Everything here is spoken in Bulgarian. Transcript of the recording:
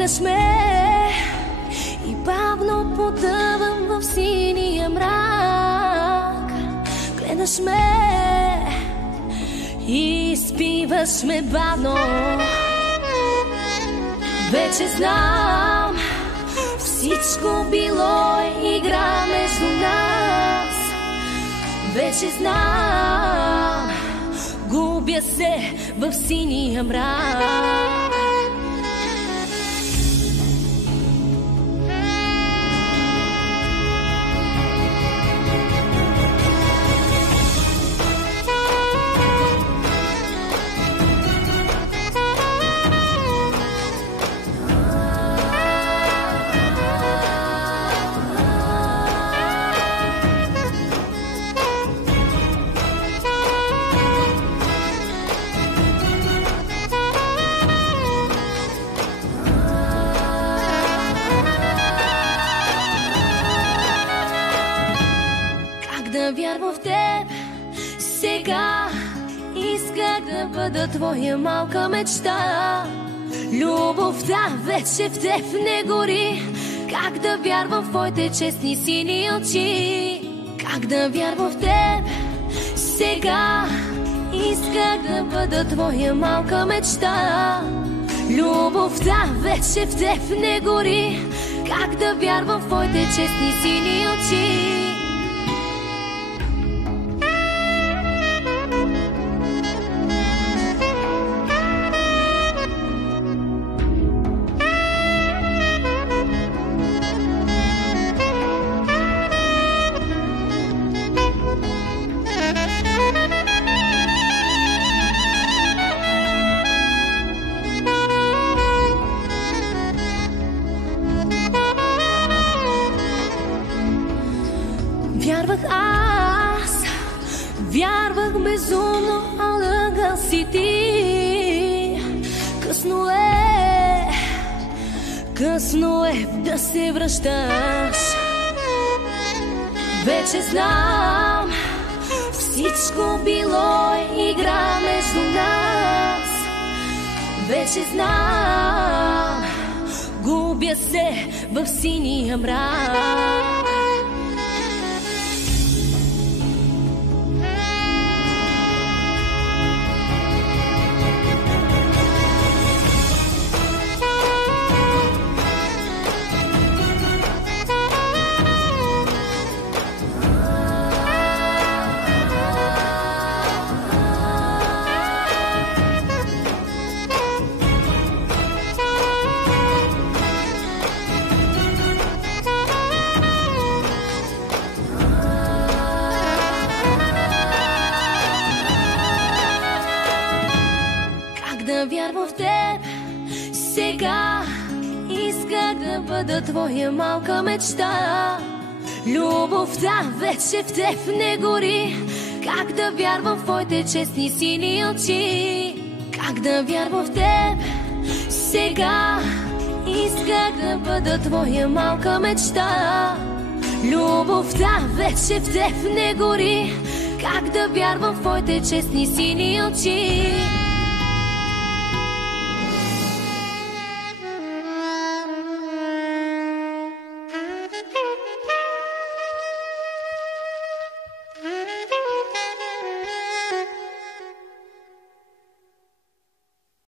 Гледаш ме и бавно потъвам в синия мрак. Гледаш ме и изпиваш ме бавно. Вече знам, всичко било е игра между нас. Вече знам, губя се в синия мрак. Да вярвам в теб сега, исках да бъда твоя малка мечта. Любовта вече в теб не гори. Как да вярвам в твоите честни сини очи? Как да вярвам в теб сега, исках да бъда твоя малка мечта. Любовта вече в теб не гори. Как да вярвам в твоите честни сини очи? Вярвах аз, вярвах безумно, а лъгал си ти. Късно е да се връщаш. Вече знам, всичко било е игра между нас. Вече знам, губя се в синия мрак. Да вярвам в теб сега, исках да бъда твоя малка мечта. Любовта вече в теб не гори. Как да вярвам в твоите честни сини очи? Как да вярвам в теб сега, исках да бъда твоя малка мечта. Любовта вече в теб не гори. Как да вярвам в твоите честни сини очи?